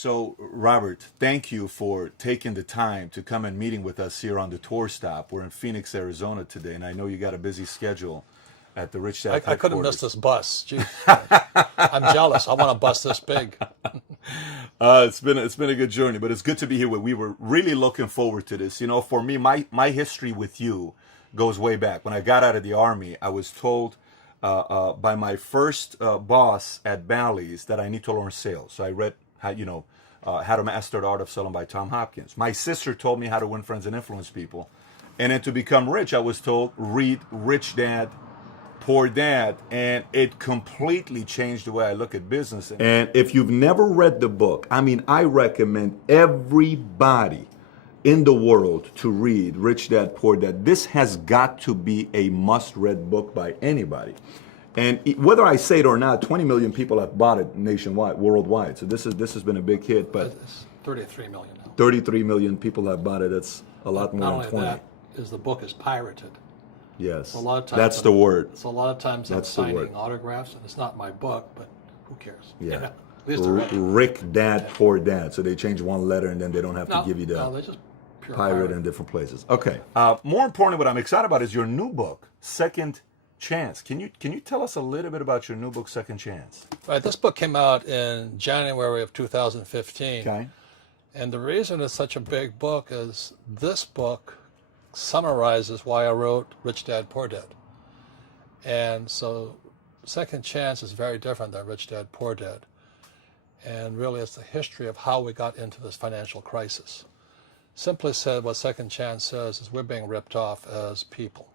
So, Robert, thank you for taking the time to come and meeting with us here on the tour stop. We're in Phoenix, Arizona today, and I know you got a busy schedule at the Rich Dad I headquarters. couldn't miss this bus. Gee, I'm jealous. I want a bus this big. It's been a good journey, but it's good to be here. We were really looking forward to this. You know, for me, my history with you goes way back. When I got out of the Army, I was told by my first boss at Bally's that I need to learn sales. So I read How to Master the Art of Selling by Tom Hopkins. My sister told me how to win friends and influence people. And then to become rich, I was told, read Rich Dad, Poor Dad. And it completely changed the way I look at business. And if you've never read the book, I mean, I recommend everybody in the world to read Rich Dad, Poor Dad. This has got to be a must-read book by anybody. And whether I say it or not, 20 million people have bought it nationwide, worldwide. So this has been a big hit. But It's 33 million now. 33 million people have bought it. That's a lot more Not than only 20. that, is the book is pirated. Yes, A lot of times that's the word. So a lot of times I'm That's the word. signing autographs, and it's not my book, but who cares? Yeah. At least I read it. Rick Dad, Poor Dad. So they change one letter and then they don't have to give you No, the they just pure pirate in different places. Okay. More importantly, what I'm excited about is your new book, Second Chance. Can you tell us a little bit about your new book, Second Chance? Right, this book came out in January of 2015. Okay. And the reason it's such a big book is this book summarizes why I wrote Rich Dad, Poor Dad. And so Second Chance is very different than Rich Dad, Poor Dad. And really it's the history of how we got into this financial crisis. Simply said, what Second Chance says is we're being ripped off as people.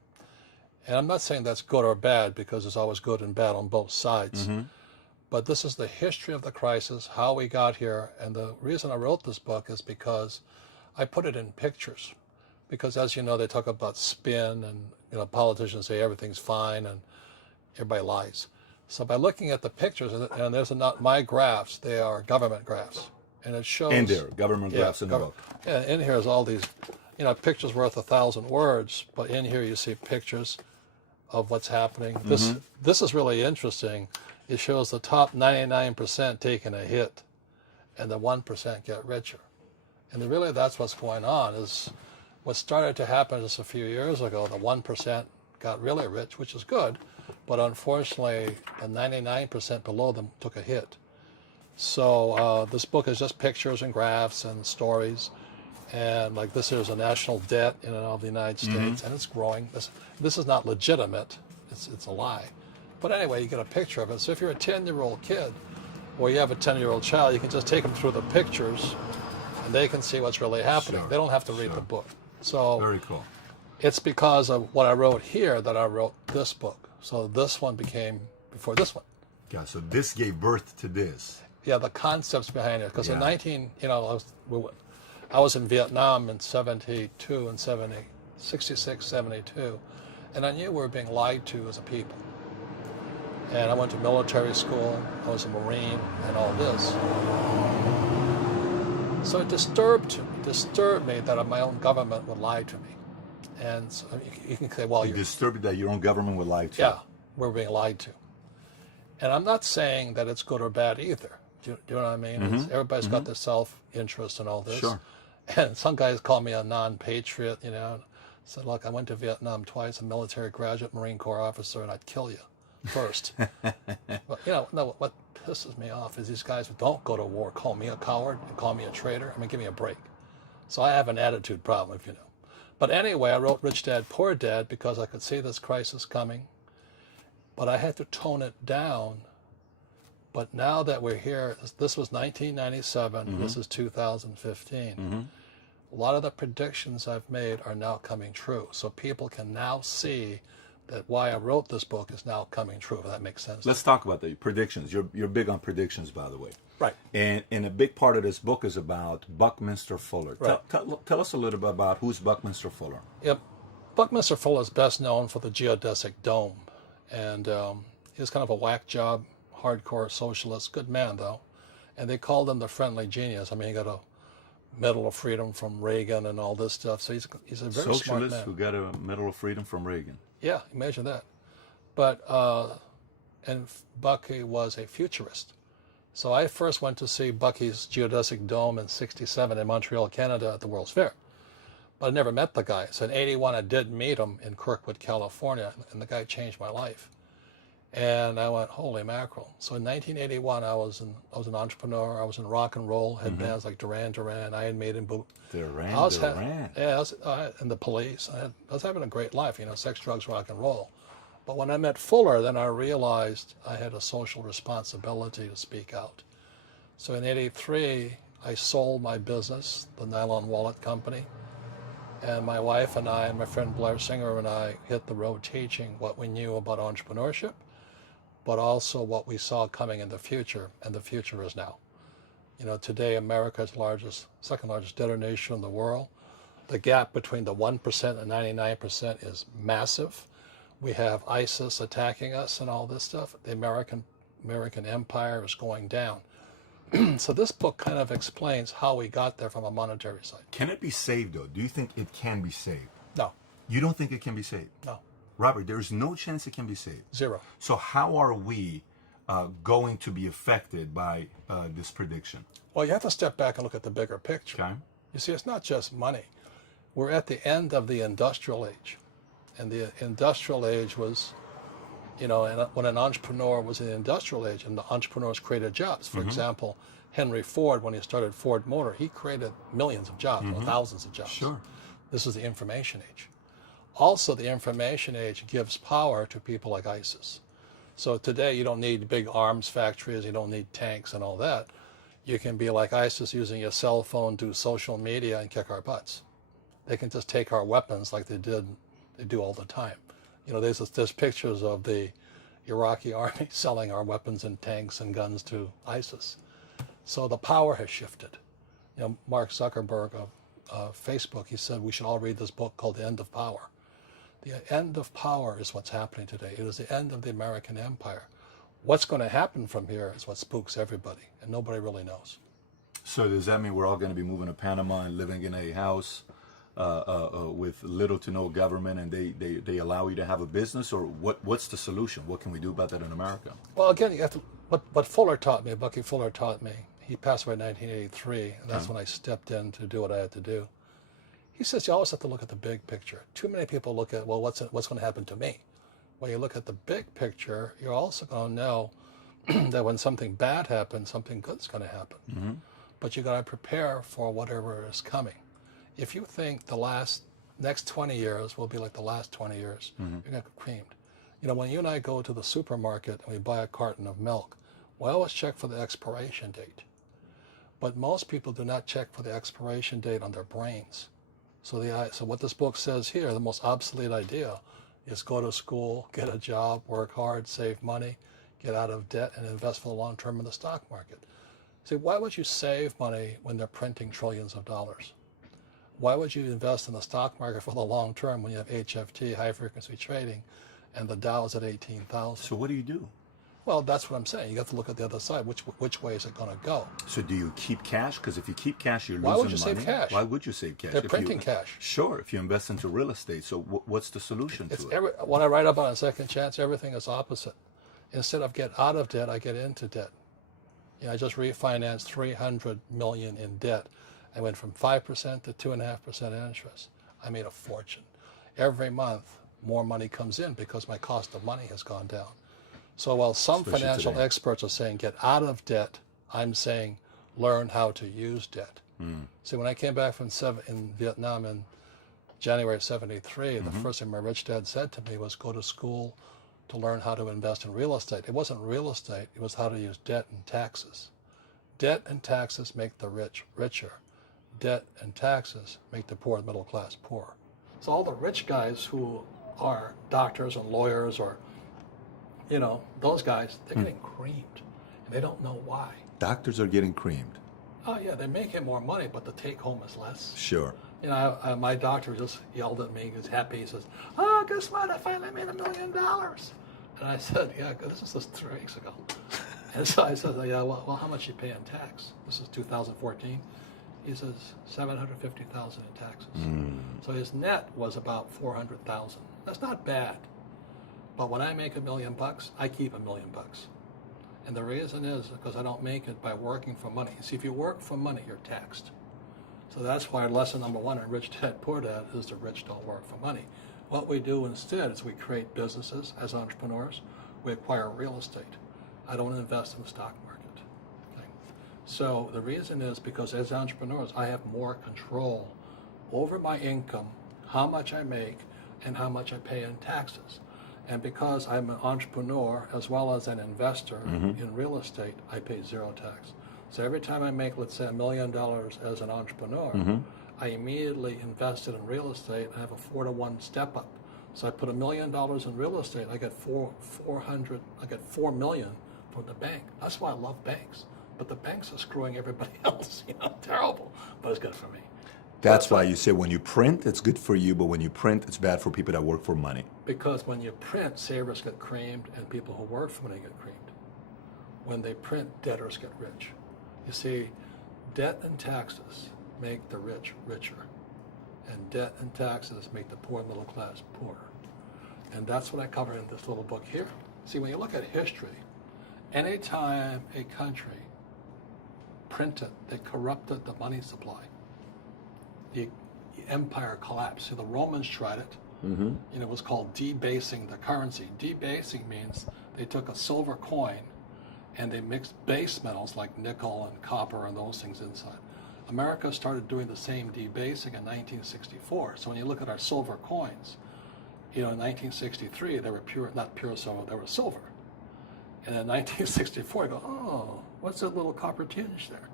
And I'm not saying that's good or bad, because there's always good and bad on both sides. Mm-hmm. But this is the history of the crisis, how we got here. And the reason I wrote this book is because I put it in pictures. Because as you know, they talk about spin, and politicians say everything's fine and everybody lies. So by looking at the pictures, and there's not my graphs, they are government graphs. And it shows... In there, government graphs in the book. Yeah, in here is all these, pictures worth 1,000 words, but in here you see pictures of what's happening. Mm-hmm. This is really interesting. It shows the top 99% taking a hit, and the 1% get richer. And really that's what's going on, is what started to happen just a few years ago. The 1% got really rich, which is good, but unfortunately the 99% below them took a hit. So this book is just pictures and graphs and stories. And like this is a national debt of the United States, and it's growing. This is not legitimate. It's a lie. But anyway, you get a picture of it. So if you're a 10-year-old kid, or you have a 10-year-old child, you can just take them through the pictures, and they can see what's really happening. Sure. They don't have to read the book. So Very cool. it's because of what I wrote here that I wrote this book. So this one became before this one. Yeah, so this gave birth to this. Yeah, the concepts behind it. Because Yeah. I was in Vietnam in 72 and 66, 72, and I knew we were being lied to as a people. And I went to military school, I was a Marine, and all this. So it disturbed me that my own government would lie to me. And so you can say, well, It you're... disturbed you that your own government would lie to you. Yeah, we're being lied to. And I'm not saying that it's good or bad either. Do you know what I mean? Everybody's got their self-interest and all this. Sure. And some guys call me a non-patriot, said, look, I went to Vietnam twice, a military graduate, Marine Corps officer, and I'd kill you first. But, no, what pisses me off is these guys who don't go to war call me a coward and call me a traitor. I mean, give me a break. So I have an attitude problem, if you know. But anyway, I wrote Rich Dad, Poor Dad because I could see this crisis coming. But I had to tone it down. But now that we're here, this was 1997, this is 2015. A lot of the predictions I've made are now coming true. So people can now see that why I wrote this book is now coming true, if that makes sense. Let's talk about the predictions. You're big on predictions, by the way. Right. And a big part of this book is about Buckminster Fuller. Right. Tell us a little bit about who's Buckminster Fuller. Yep. Buckminster Fuller is best known for the geodesic dome. And he was kind of a whack job, hardcore socialist, good man though. And they called him the friendly genius. I mean, he got a Medal of Freedom from Reagan and all this stuff. So he's a very smart man. Socialist who got a Medal of Freedom from Reagan. Yeah, imagine that. But, and Bucky was a futurist. So I first went to see Bucky's geodesic dome in '67 in Montreal, Canada at the World's Fair. But I never met the guy. So in '81, I did meet him in Kirkwood, California, and the guy changed my life. And I went, holy mackerel. So in 1981, I was an entrepreneur. I was in rock and roll, had bands like Duran Duran, Iron Maiden, Boot. Duran. Yeah, and the Police. I was having a great life, sex, drugs, rock and roll. But when I met Fuller, then I realized I had a social responsibility to speak out. So in '83, I sold my business, the Nylon Wallet Company. And my wife and I and my friend Blair Singer and I hit the road teaching what we knew about entrepreneurship, but also what we saw coming in the future, and the future is now. Today America's second largest debtor nation in the world. The gap between the 1% and 99% is massive. We have ISIS attacking us and all this stuff. The American empire is going down. So this book kind of explains how we got there from a monetary side. Can it be saved, though? Do you think it can be saved? No. You don't think it can be saved? No. Robert, there's no chance it can be saved. Zero. So how are we going to be affected by this prediction? Well, you have to step back and look at the bigger picture. Okay. You see, it's not just money. We're at the end of the industrial age. And the industrial age was, and when an entrepreneur was in the industrial age, and the entrepreneurs created jobs. For example, Henry Ford, when he started Ford Motor, he created millions of jobs, or thousands of jobs. Sure. This is the information age. Also, the information age gives power to people like ISIS. So today, you don't need big arms factories, you don't need tanks and all that. You can be like ISIS using your cell phone, do social media, and kick our butts. They can just take our weapons like they do all the time. There's pictures of the Iraqi army selling our weapons and tanks and guns to ISIS. So the power has shifted. Mark Zuckerberg of Facebook, he said we should all read this book called The End of Power. The end of power is what's happening today. It is the end of the American empire. What's going to happen from here is what spooks everybody, and nobody really knows. So does that mean we're all going to be moving to Panama and living in a house with little to no government, and they allow you to have a business, or what's the solution? What can we do about that in America? Well, again, you have to, what Fuller taught me, Bucky Fuller taught me, he passed away in 1983, and that's when I stepped in to do what I had to do. He says you always have to look at the big picture. Too many people look at, well, what's going to happen to me? When you look at the big picture, you're also going to know that when something bad happens, something good's going to happen. But you got to prepare for whatever is coming. If you think the next 20 years will be like the last 20 years, you're going to get creamed. When you and I go to the supermarket and we buy a carton of milk, we always check for the expiration date. But most people do not check for the expiration date on their brains. So what this book says here, the most obsolete idea is go to school, get a job, work hard, save money, get out of debt, and invest for the long term in the stock market. See, why would you save money when they're printing trillions of dollars? Why would you invest in the stock market for the long term when you have HFT, high frequency trading, and the Dow's at 18,000? So what do you do? Well, that's what I'm saying. You have to look at the other side. Which way is it going to go? So do you keep cash? Because if you keep cash, you're losing money. Why would you money. save cash? Why would you save cash? They're printing cash. Sure, if you invest into real estate. So what's the solution to it? What I write about on Second Chance, everything is opposite. Instead of get out of debt, I get into debt. I just refinanced $300 million in debt. I went from 5% to 2.5% interest. I made a fortune. Every month, more money comes in because my cost of money has gone down. So while some Especially financial today. experts are saying get out of debt, I'm saying learn how to use debt. See, when I came back from in Vietnam in January of '73, the first thing my rich dad said to me was go to school to learn how to invest in real estate. It wasn't real estate, it was how to use debt and taxes. Debt and taxes make the rich richer. Debt and taxes make the poor and middle class poor. So all the rich guys who are doctors and lawyers or those guys, they're getting creamed, and they don't know why. Doctors are getting creamed. Oh, yeah, they're making more money, but the take-home is less. Sure. My doctor just yelled at me. He was happy. He says, oh, guess what? I finally made $1 million. And I said, yeah, this is just 3 weeks ago. And so I said, yeah, well, how much you pay in tax? This is 2014. He says, $750,000 in taxes. So his net was about $400,000. That's not bad. But when I make $1 million, I keep $1 million. And the reason is because I don't make it by working for money. See, if you work for money, you're taxed. So that's why lesson number one in Rich Dad Poor Dad is the rich don't work for money. What we do instead is we create businesses as entrepreneurs. We acquire real estate. I don't invest in the stock market. Okay? So the reason is because as entrepreneurs, I have more control over my income, how much I make, and how much I pay in taxes. And because I'm an entrepreneur as well as an investor in real estate, I pay zero tax. So every time I make, let's say, $1 million as an entrepreneur, I immediately invested in real estate. I have a 4-to-1 step up. So I put $1 million in real estate. I get $4 million from the bank. That's why I love banks. But the banks are screwing everybody else. Terrible. But it's good for me. That's why you say when you print, it's good for you, but when you print, it's bad for people that work for money. Because when you print, savers get creamed and people who work for money get creamed. When they print, debtors get rich. You see, debt and taxes make the rich richer, and debt and taxes make the poor middle class poorer. And that's what I cover in this little book here. See, when you look at history, anytime a country printed, they corrupted the money supply. The empire collapsed. See, the Romans tried it. And it was called debasing the currency. Debasing means they took a silver coin and they mixed base metals like nickel and copper and those things inside. America started doing the same debasing in 1964. So when you look at our silver coins, in 1963 they were not pure silver, they were silver. And in 1964 you go, oh, what's that little copper tinge there?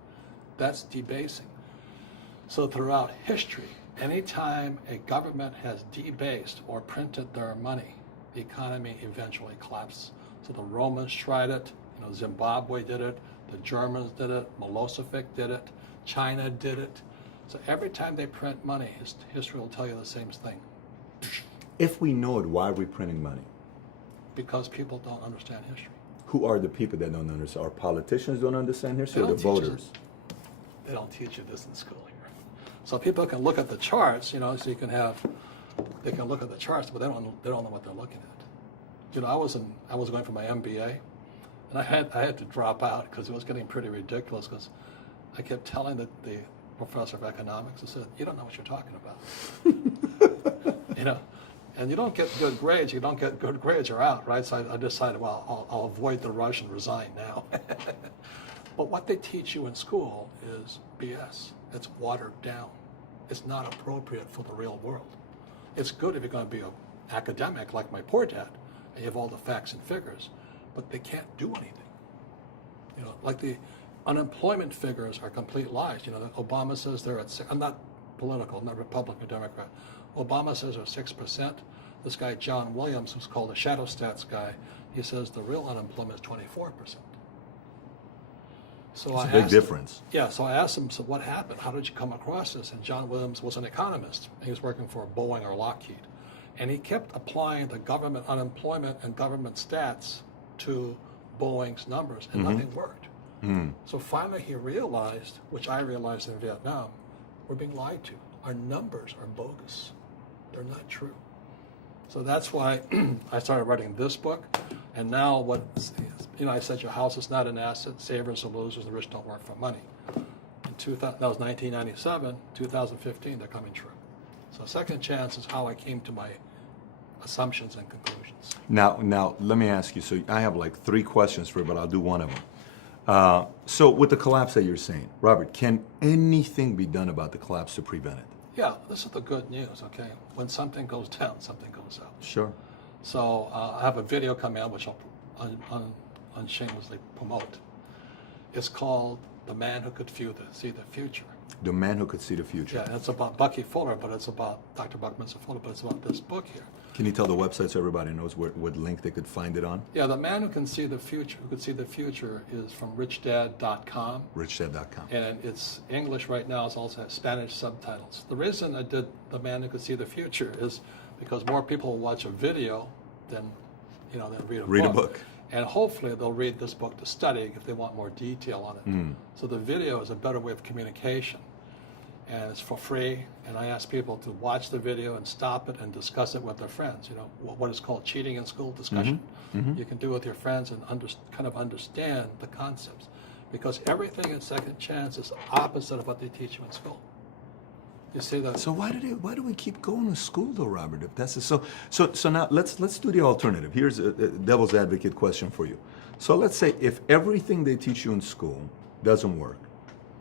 That's debasing. So throughout history, anytime a government has debased or printed their money, the economy eventually collapses. So the Romans tried it, Zimbabwe did it, the Germans did it, Milosevic did it, China did it. So every time they print money, history will tell you the same thing. If we know it, why are we printing money? Because people don't understand history. Who are the people that don't understand? Our politicians don't understand history, or the They don't teach voters? They don't teach you this in school here. So people can look at the charts, so they can look at the charts, but they don't know what they're looking at. I was going for my MBA, and I had to drop out because it was getting pretty ridiculous. Because I kept telling the professor of economics, I said, "You don't know what you're talking about." And you don't get good grades. You don't get good grades, you're out, right? So I decided, well, I'll avoid the rush and resign now. But what they teach you in school is BS. It's watered down. It's not appropriate for the real world. It's good if you're going to be an academic like my poor dad, and you have all the facts and figures, but they can't do anything. Like the unemployment figures are complete lies. Obama says they're at I'm not political, I'm not Republican or Democrat. Obama says they're 6%. This guy, John Williams, who's called a shadow stats guy, he says the real unemployment is 24%. So It's a big difference. So I asked him, so what happened? How did you come across this? And John Williams was an economist. He was working for Boeing or Lockheed. And he kept applying the government unemployment and government stats to Boeing's numbers, and nothing worked. So finally he realized, which I realized in Vietnam, we're being lied to. Our numbers are bogus. They're not true. So that's why I started writing this book. And now I said your house is not an asset, savers are losers, the rich don't work for money. That was 1997, 2015, they're coming true. So second chance is how I came to my assumptions and conclusions. Now, let me ask you. So I have like 3 questions for you, but I'll do one of them. So with the collapse that you're saying, Robert, can anything be done about the collapse to prevent it? Yeah, this is the good news, okay? When something goes down, something goes up. Sure. So I have a video coming out, which I'll unshamelessly promote. It's called The Man Who Could See the Future. The Man Who Could See the Future. Yeah, and it's about Bucky Fuller, but it's about Dr. Buckminster Fuller, but it's about this book here. Can you tell the website so everybody knows what link they could find it on? Yeah, The Man Who Can See the Future, is from richdad.com. richdad.com. And it's English right now. It's also has Spanish subtitles. The reason I did The Man Who Could See the Future is because more people will watch a video than read a book. And hopefully they'll read this book to study if they want more detail on it. So the video is a better way of communication. and it's for free. And I ask people to watch the video and stop it and discuss it with their friends. You know, what is called cheating in school discussion. You can do with your friends and kind of understand the concepts, because everything in Second Chance is opposite of what they teach you in school. You see that? So why do we keep going to school though, Robert? If that's so now let's do the alternative. Here's a devil's advocate question for you. So let's say if everything they teach you in school doesn't work,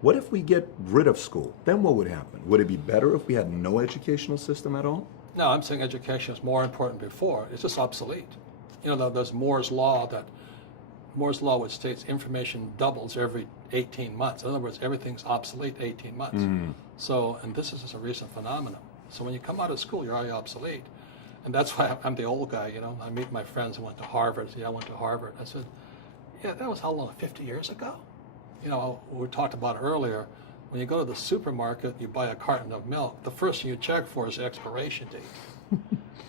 what if we get rid of school? Then what would happen? Would it be better if we had no educational system at all? No, I'm saying education is more important before. It's just obsolete. You know, there's Moore's law, which states information doubles every 18 months. In other words, everything's obsolete 18 months. So, and this is just a recent phenomenon. So when you come out of school, you're already obsolete. And that's why I'm the old guy, you know. I meet my friends who went to Harvard. Yeah, I went to Harvard. I said, yeah, that was how long, 50 years ago? You know, we talked about earlier, when you go to the supermarket, you buy a carton of milk, the first thing you check for is the expiration date.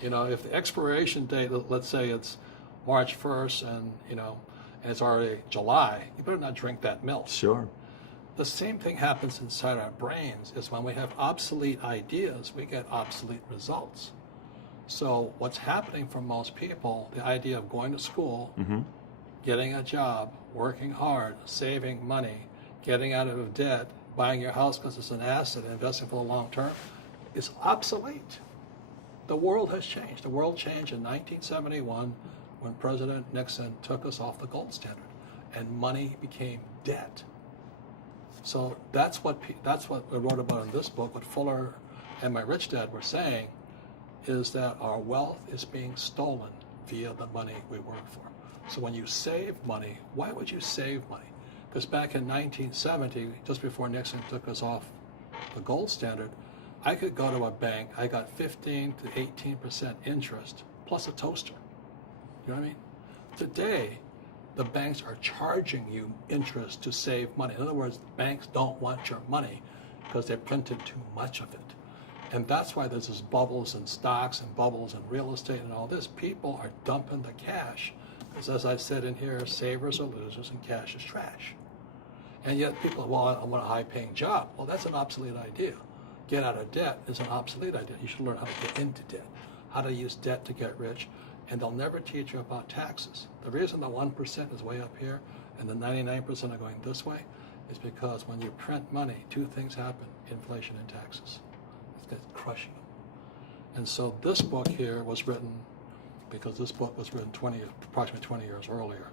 You know, if the expiration date, let's say it's March 1st and, you know, and it's already July, you better not drink that milk. Sure. The same thing happens inside our brains, is when we have obsolete ideas, we get obsolete results. So what's happening for most people, the idea of going to school, getting a job, working hard, saving money, getting out of debt, buying your house because it's an asset, investing for the long term, is obsolete. The world has changed. The world changed in 1971 when President Nixon took us off the gold standard and money became debt. So that's what I wrote about in this book. What Fuller and my rich dad were saying is that our wealth is being stolen via the money we work for. So when you save money, why would you save money? Because back in 1970, just before Nixon took us off the gold standard, I could go to a bank, I got 15 to 18% interest plus a toaster. You know what I mean? Today, the banks are charging you interest to save money. In other words, banks don't want your money because they printed too much of it. And that's why there's this bubbles in stocks and bubbles in real estate and all this. People are dumping the cash. Because as I said in here, savers are losers and cash is trash. And yet people, well, I want a high-paying job. Well, that's an obsolete idea. Get out of debt is an obsolete idea. You should learn how to get into debt, how to use debt to get rich. And they'll never teach you about taxes. The reason the 1% is way up here and the 99% are going this way is because when you print money, two things happen: inflation and taxes. It's crushing them. And so this book here was written because this book was written approximately 20 years earlier.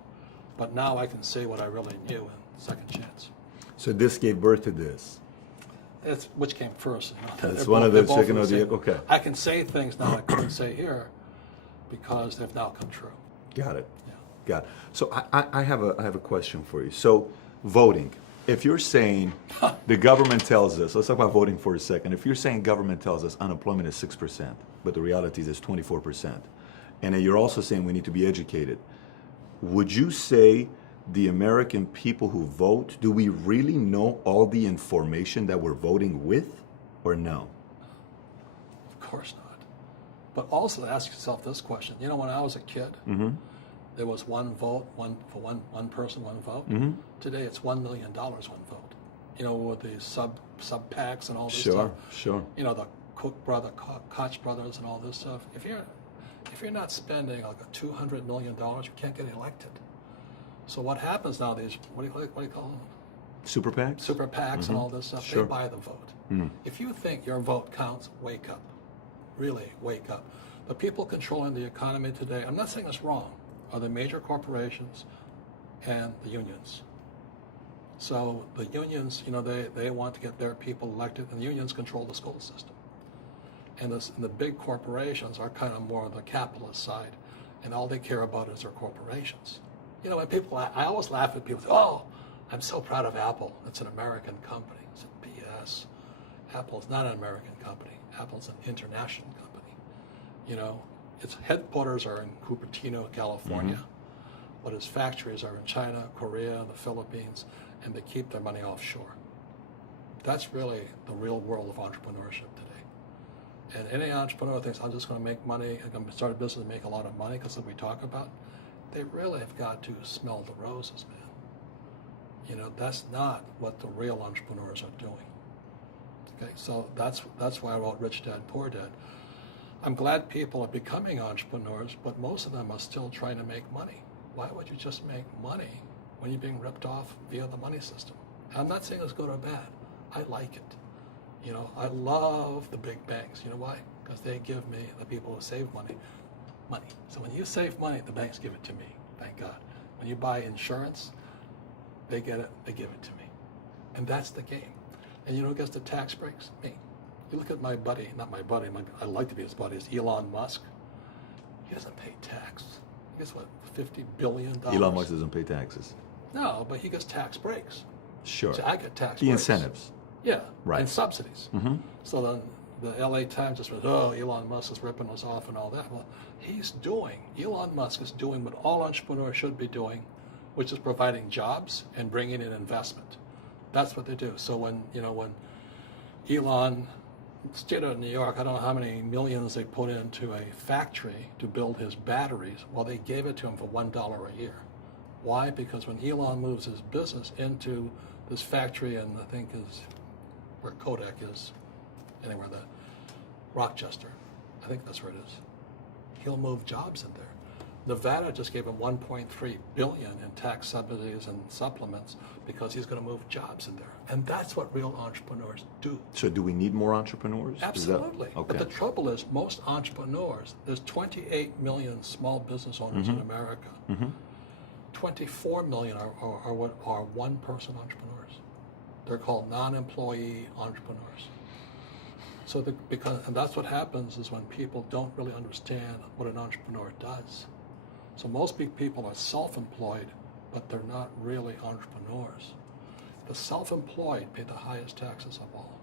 But now I can say what I really knew in Second Chance. So this gave birth to this. It's which came first. You know? That's one of the second of the okay. I can say things now I couldn't say here because they've now come true. Got it. Yeah. Got it. So I have a question for you. So voting. If you're saying the government tells us, let's talk about voting for a second. If you're saying government tells us unemployment is 6%, but the reality is it's 24%, and then you're also saying we need to be educated, would you say the American people who vote, do we really know all the information that we're voting with, or no? Of course not. But also ask yourself this question. You know, when I was a kid, there was one vote, one person, one vote. Today it's $1 million, one vote. You know, with the sub PACs and all this stuff. Sure. You know, the Koch brothers and all this stuff. If you're not spending like $200 million, you can't get elected. So what happens now? These what do you call them? Super PACs. Super PACs and all this stuff. Sure. They buy the vote. If you think your vote counts, wake up. Really wake up. The people controlling the economy today, I'm not saying it's wrong, are the major corporations and the unions. So the unions, you know, they want to get their people elected, and the unions control the school system. And the big corporations are kind of more on the capitalist side, and all they care about is their corporations. You know, when people, I always laugh at people, oh, I'm so proud of Apple. It's an American company. It's a BS. Apple's not an American company. Apple's an international company. You know, its headquarters are in Cupertino, California, but its factories are in China, Korea, the Philippines, and they keep their money offshore. That's really the real world of entrepreneurship today. And any entrepreneur thinks, I'm just going to make money, I'm going to start a business and make a lot of money because we talk about, they really have got to smell the roses, man. You know, that's not what the real entrepreneurs are doing. Okay, so that's why I wrote Rich Dad Poor Dad. I'm glad people are becoming entrepreneurs, but most of them are still trying to make money. Why would you just make money when you're being ripped off via the money system? And I'm not saying it's good or bad. I like it. You know, I love the big banks. You know why? Because they give me, the people who save money. So when you save money, the banks give it to me, thank God. When you buy insurance, they get it, they give it to me. And that's the game. And you know who gets the tax breaks? Me. You look at my buddy, not my buddy, I'd like to be his buddy, is Elon Musk. He doesn't pay tax. He gets what, $50 billion? Elon Musk doesn't pay taxes. No, but he gets tax breaks. Sure. So I get tax the breaks. incentives. Yeah, right. And subsidies. Mm-hmm. So then the LA Times just went, oh, Elon Musk is ripping us off and all that. Well, Elon Musk is doing what all entrepreneurs should be doing, which is providing jobs and bringing in investment. That's what they do. So when Elon, state of New York, I don't know how many millions they put into a factory to build his batteries. Well, they gave it to him for $1 a year. Why? Because when Elon moves his business into this factory, and I think is where Kodak is, anywhere, the Rochester, I think that's where it is. He'll move jobs in there. Nevada just gave him $1.3 billion in tax subsidies and supplements because he's going to move jobs in there. And that's what real entrepreneurs do. So do we need more entrepreneurs? Absolutely. Okay. But the trouble is, most entrepreneurs, there's 28 million small business owners in America. 24 million are what are one-person entrepreneurs. They're called non-employee entrepreneurs. So and that's what happens is when people don't really understand what an entrepreneur does. So most big people are self-employed, but they're not really entrepreneurs. The self-employed pay the highest taxes of all,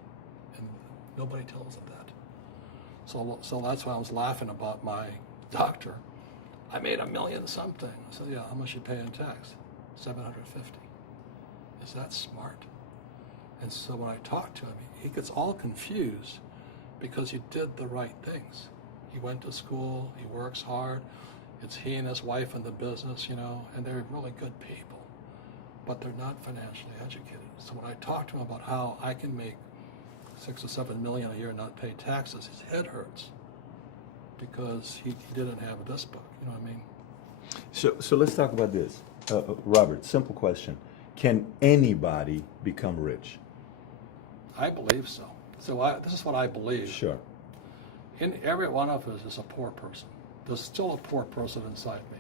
and nobody tells them that. So that's why I was laughing about my doctor. I made $1 million something. I said, yeah, how much you pay in tax? $750. Is that smart? And so when I talk to him, he gets all confused because he did the right things. He went to school, he works hard. It's he and his wife in the business, you know, and they're really good people, but they're not financially educated. So when I talk to him about how I can make $6 or $7 million a year and not pay taxes, his head hurts because he didn't have this book. You know what I mean? So let's talk about this. Robert, simple question. Can anybody become rich? I believe so. So this is what I believe. Sure. In every one of us is a poor person. There's still a poor person inside me.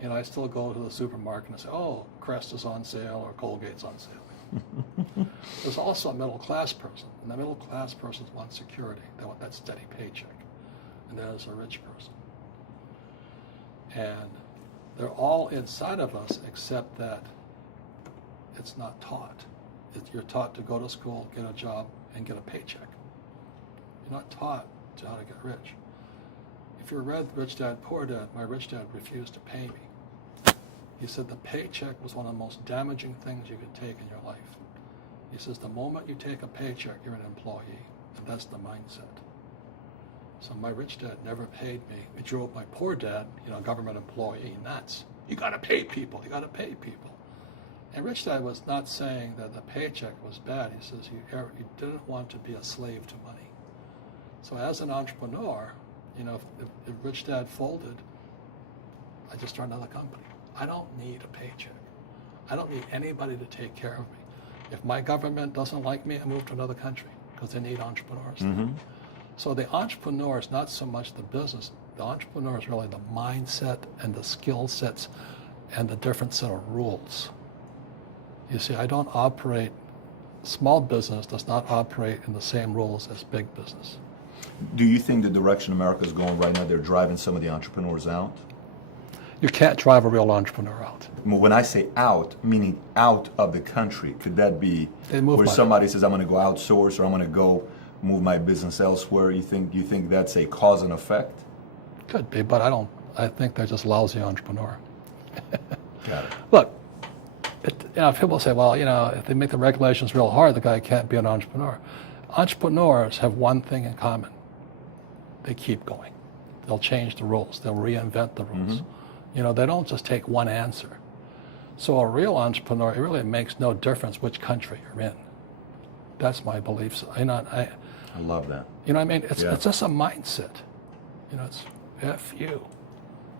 And I still go to the supermarket and say, oh, Crest is on sale or Colgate's on sale. There's also a middle class person. And the middle class person wants security. They want that steady paycheck. And there's a rich person. And they're all inside of us except that it's not taught. You're taught to go to school, get a job, and get a paycheck. You're not taught how to get rich. If you read Rich Dad Poor Dad, my rich dad refused to pay me. He said the paycheck was one of the most damaging things you could take in your life. He says the moment you take a paycheck, you're an employee, and that's the mindset. So my rich dad never paid me. He drove my poor dad, you know, government employee, nuts. You gotta pay people, you gotta pay people. And Rich Dad was not saying that the paycheck was bad. He says you didn't want to be a slave to money. So as an entrepreneur, you know, if Rich Dad folded, I just started another company. I don't need a paycheck. I don't need anybody to take care of me. If my government doesn't like me, I move to another country because they need entrepreneurs. So the entrepreneur is not so much the business. The entrepreneur is really the mindset and the skill sets and the different set of rules. You see, I don't operate, small business does not operate in the same rules as big business. Do you think the direction America is going right now, they're driving some of the entrepreneurs out? You can't drive a real entrepreneur out. When I say out, meaning out of the country, could that be where somebody says, I'm going to go outsource or I'm going to go move my business elsewhere? You think that's a cause and effect? Could be, but I think they're just lousy entrepreneur. Got it. Look, people say, well, if they make the regulations real hard, the guy can't be an entrepreneur. Entrepreneurs have one thing in common. They keep going. They'll change the rules. They'll reinvent the rules. They don't just take one answer. So a real entrepreneur, it really makes no difference which country you're in. That's my beliefs. I love that. You know what I mean? It's Yeah. it's just a mindset. You know, it's F you.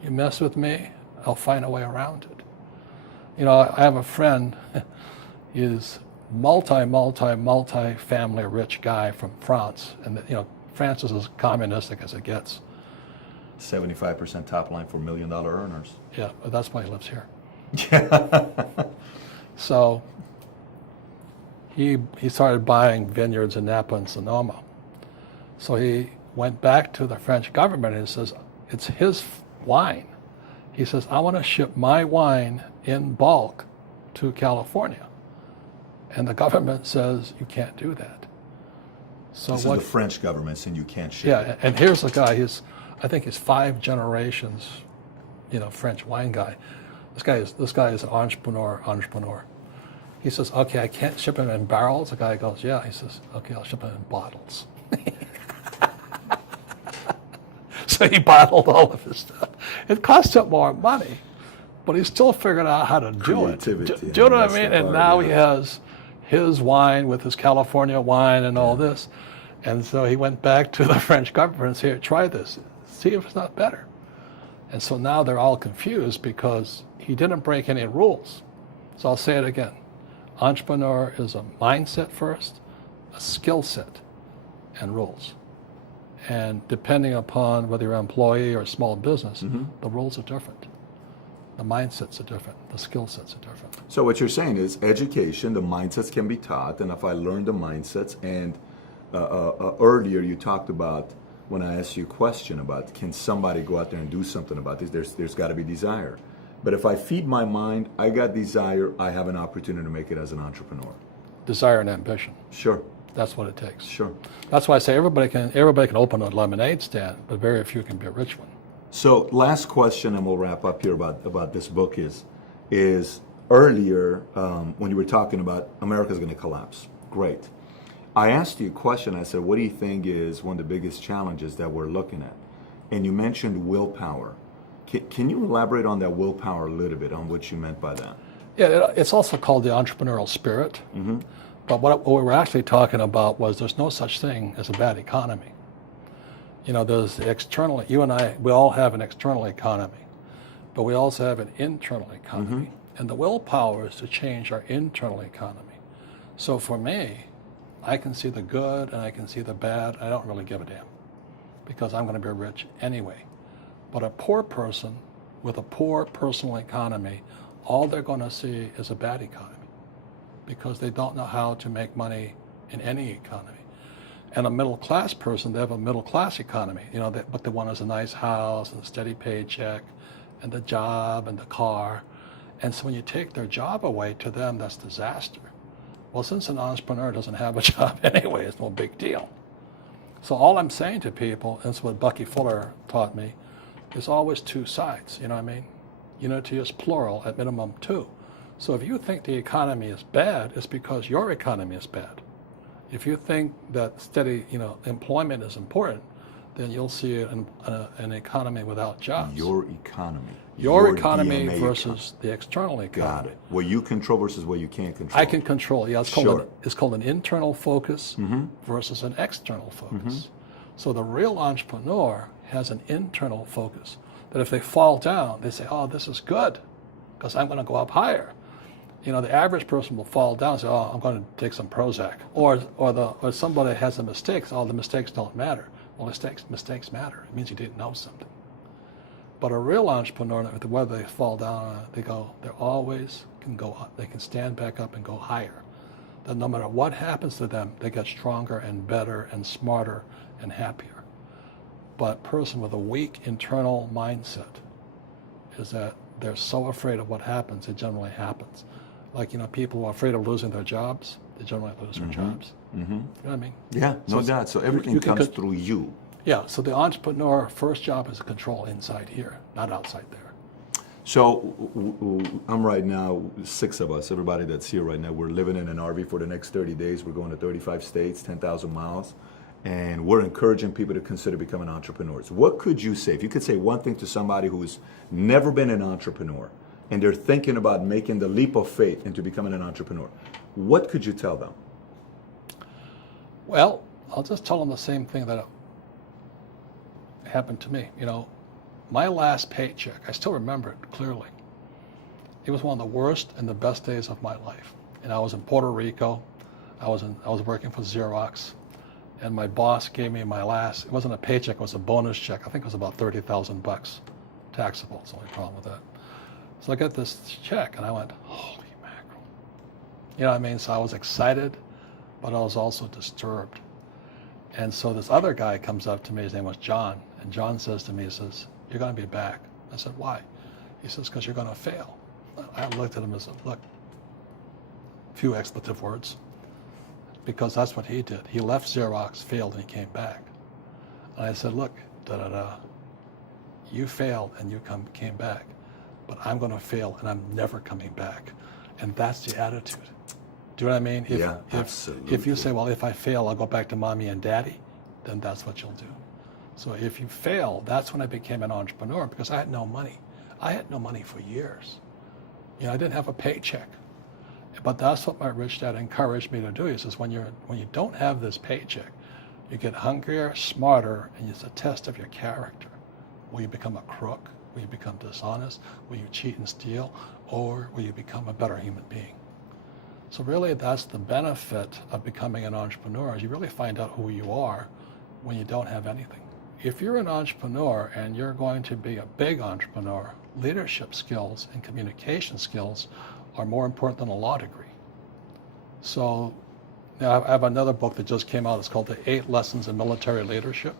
You mess with me, I'll find a way around it. You know, I have a friend, he's multi-family rich guy from France. And, you know, France is as communistic as it gets. 75% top line for $1 million earners. Yeah, but that's why he lives here. Yeah. So he started buying vineyards in Napa and Sonoma. So he went back to the French government and says, it's his wine. He says, I want to ship my wine in bulk to California. And the government says, you can't do that. So This is the French government saying you can't ship it. Yeah, and here's a guy, I think he's 5 generations, you know, French wine guy. This guy is an entrepreneur. He says, okay, I can't ship him in barrels. The guy goes, yeah. He says, okay, I'll ship him in bottles. So he bottled all of his stuff. It cost him more money, but he still figured out how to do it. Do you know what I mean? And now he has his wine with his California wine and all this. And so he went back to the French government and said, here, try this. See if it's not better. And so now they're all confused because he didn't break any rules. So I'll say it again. Entrepreneur is a mindset first, a skill set, and rules. And depending upon whether you're an employee or a small business, the rules are different. The mindsets are different. The skill sets are different. So what you're saying is education, the mindsets can be taught, and if I learn the mindsets, and earlier you talked about, when I asked you a question about can somebody go out there and do something about this, there's got to be desire. But if I feed my mind, I got desire, I have an opportunity to make it as an entrepreneur. Desire and ambition. Sure. That's what it takes. Sure. That's why I say everybody can open a lemonade stand, but very few can be a rich one. So last question, and we'll wrap up here about this book is earlier when you were talking about America's going to collapse. Great. I asked you a question. I said, what do you think is one of the biggest challenges that we're looking at? And you mentioned willpower. Can you elaborate on that willpower a little bit, on what you meant by that? Yeah, it's also called the entrepreneurial spirit. Mm-hmm. But what we were actually talking about was there's no such thing as a bad economy. You know, there's the external, you and I, we all have an external economy, but we also have an internal economy. Mm-hmm. And the willpower is to change our internal economy. So for me, I can see the good and I can see the bad. I don't really give a damn because I'm going to be rich anyway. But a poor person with a poor personal economy, all they're going to see is a bad economy because they don't know how to make money in any economy. And a middle class person, they have a middle class economy. You know, what they want is a nice house and a steady paycheck and the job and the car. And so when you take their job away, to them, that's disaster. Well, since an entrepreneur doesn't have a job anyway, it's no big deal. So all I'm saying to people, and it's what Bucky Fuller taught me, there's always two sides, you know what I mean? Unity is plural, at minimum two. So if you think the economy is bad, it's because your economy is bad. If you think that steady, employment is important, then you'll see an economy without jobs. Your economy. Your economy versus the external economy. Got it. What you control versus what you can't control. I can control. Yeah, it's called an internal focus versus an external focus. So the real entrepreneur has an internal focus. That if they fall down, they say, "Oh, this is good, because I'm going to go up higher." You know, the average person will fall down and say, "Oh, I'm going to take some Prozac," or somebody has a mistake. Oh, the mistakes don't matter. Well, mistakes matter. It means you didn't know something. But a real entrepreneur, whether they fall down, they always can go up. They can stand back up and go higher. That no matter what happens to them, they get stronger and better and smarter and happier. But a person with a weak internal mindset is that they're so afraid of what happens, it generally happens. Like, people who are afraid of losing their jobs, they generally lose their jobs. Mm-hmm. You know what I mean? Yeah, no doubt. So everything comes through you. Yeah, so the entrepreneur first job is to control inside here, not outside there. So I'm right now, 6 of us, everybody that's here right now, we're living in an RV for the next 30 days. We're going to 35 states, 10,000 miles. And we're encouraging people to consider becoming entrepreneurs. What could you say, if you could say one thing to somebody who's never been an entrepreneur and they're thinking about making the leap of faith into becoming an entrepreneur, what could you tell them? Well, I'll just tell them the same thing that happened to me. My last paycheck, I still remember it clearly. It was one of the worst and the best days of my life. And I was in Puerto Rico. I was working for Xerox, and my boss gave me my last. It wasn't a paycheck; it was a bonus check. I think it was about $30,000, taxable. It's the only problem with that. So I got this check, and I went, "Holy mackerel!" You know what I mean? So I was excited, but I was also disturbed. And so this other guy comes up to me. His name was John, and John says to me, he says, "You're going to be back." I said, "Why?" He says, "Because you're going to fail." I looked at him and said, "Look," few expletive words, because that's what he did. He left Xerox, failed, and he came back. And I said, "Look, you failed and you came back, but I'm going to fail and I'm never coming back." And that's the attitude. Do you know what I mean? Absolutely. If you say, "Well, if I fail, I'll go back to mommy and daddy," then that's what you'll do. So if you fail, that's when I became an entrepreneur, because I had no money. I had no money for years. I didn't have a paycheck. But that's what my rich dad encouraged me to do. He says, when you don't have this paycheck, you get hungrier, smarter, and it's a test of your character. Will you become a crook? Will you become dishonest? Will you cheat and steal? Or will you become a better human being? So really, that's the benefit of becoming an entrepreneur, is you really find out who you are when you don't have anything. If you're an entrepreneur and you're going to be a big entrepreneur, leadership skills and communication skills are more important than a law degree. So now I have another book that just came out. It's called The 8 Lessons in Military Leadership.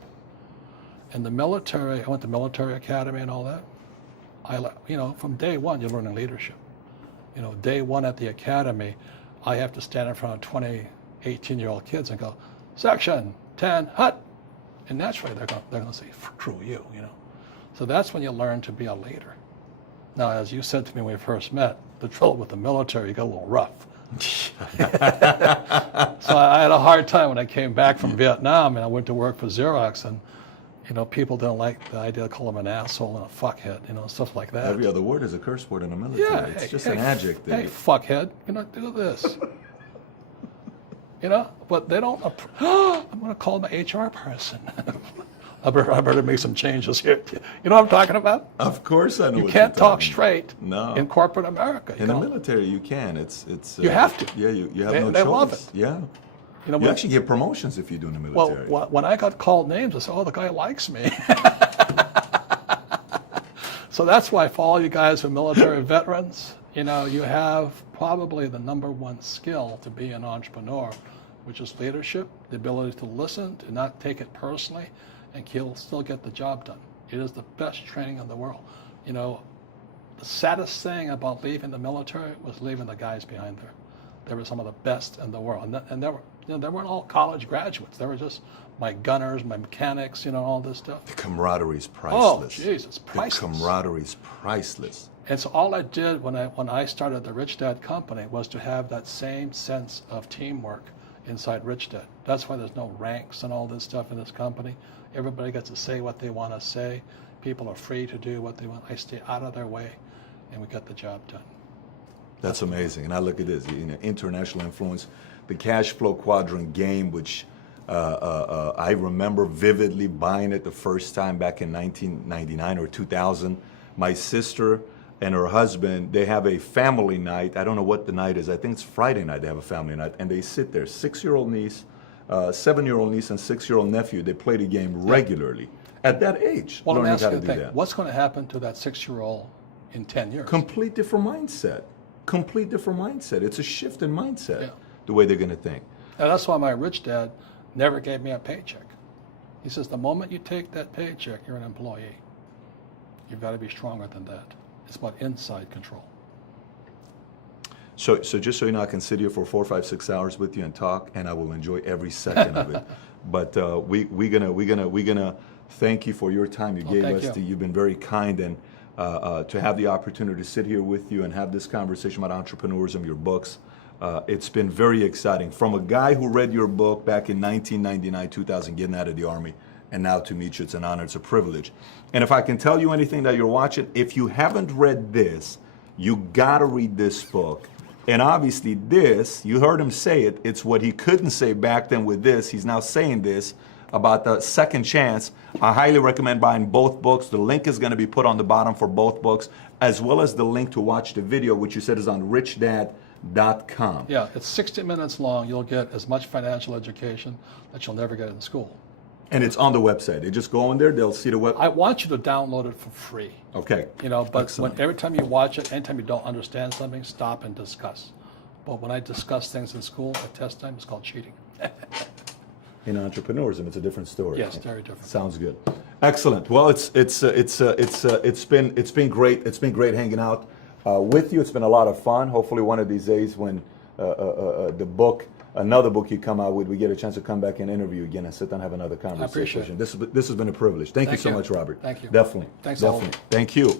And the military, I went to military academy and all that. From day one, you're learning leadership. Day one at the academy, I have to stand in front of 20, 18-year-old kids and go, "Section 10, hut." And naturally, they're going to say, "Screw you," So that's when you learn to be a leader. Now, as you said to me when we first met, the trouble with the military, you got a little rough. So I had a hard time when I came back from Vietnam, and I went to work for Xerox, and people didn't like the idea to call them an asshole and a fuckhead, stuff like that. Every other word is a curse word in the military. Yeah, it's just an adjective. Hey, fuckhead, do this. But they don't. I'm going to call my HR person. I better make some changes here. You know what I'm talking about? Of course I know. You can't talk straight no. in corporate America. In the military, you can. It's. You have to. Yeah, you have no choice. They love it. Yeah. You actually get promotions if you do in the military. Well, when I got called names, I said, "Oh, the guy likes me." So that's why, for all you guys who are military veterans, you have probably the number one skill to be an entrepreneur, which is leadership, the ability to listen, to not take it personally, and still get the job done. It is the best training in the world. The saddest thing about leaving the military was leaving the guys behind there. They were some of the best in the world, and they weren't all college graduates. They were just my gunners, my mechanics, all this stuff. The camaraderie is priceless. Oh, Jesus, priceless. The camaraderie is priceless. And so all I did when I started the Rich Dad Company was to have that same sense of teamwork inside Rich Dad. That's why there's no ranks and all this stuff in this company. Everybody gets to say what they want to say. People are free to do what they want. I stay out of their way, and we get the job done. That's amazing. And I look at this, international influence, the cash flow quadrant game, which I remember vividly buying it the first time back in 1999 or 2000. My sister and her husband, they have a family night. I don't know what the night is. I think it's Friday night they have a family night. And they sit there, 6-year-old niece, 7-year-old niece, and 6-year-old nephew. They play the game regularly. At that age, well, learning how to do that. What's going to happen to that 6-year-old in 10 years? Complete different mindset. Complete different mindset. It's a shift in mindset, the way they're going to think. And that's why my rich dad never gave me a paycheck. He says, the moment you take that paycheck, you're an employee. You've got to be stronger than that. It's about inside control. So just so you know, I can sit here for 4, 5, 6 hours with you and talk, and I will enjoy every second of it. But we're gonna thank you for your time you gave us. You've been very kind, and to have the opportunity to sit here with you and have this conversation about entrepreneurism, your books. It's been very exciting. From a guy who read your book back in 1999, 2000, getting out of the Army, and now to meet you, it's an honor, it's a privilege. And if I can tell you anything that you're watching, if you haven't read this, you gotta read this book. And obviously this, you heard him say it, it's what he couldn't say back then with this. He's now saying this about the second chance. I highly recommend buying both books. The link is going to be put on the bottom for both books, as well as the link to watch the video, which you said is on richdad.com. Yeah, it's 60 minutes long. You'll get as much financial education that you'll never get in school. And it's on the website. They just go on there, they'll see the web. I want you to download it for free. Okay. You know, but Excellent. every time you watch it, anytime you don't understand something, stop and discuss. But when I discuss things in school at test time, it's called cheating. In entrepreneurism, it's a different story. Yes, very different. Sounds good. Excellent. Well, it's been great. It's been great hanging out with you. It's been a lot of fun. Hopefully, one of these days, when another book you come out with, we get a chance to come back and interview again and sit down and have another conversation. I appreciate it. This has been a privilege. Thank you so much, Robert. Thank you. Definitely. Thanks all of Definitely. Thank you.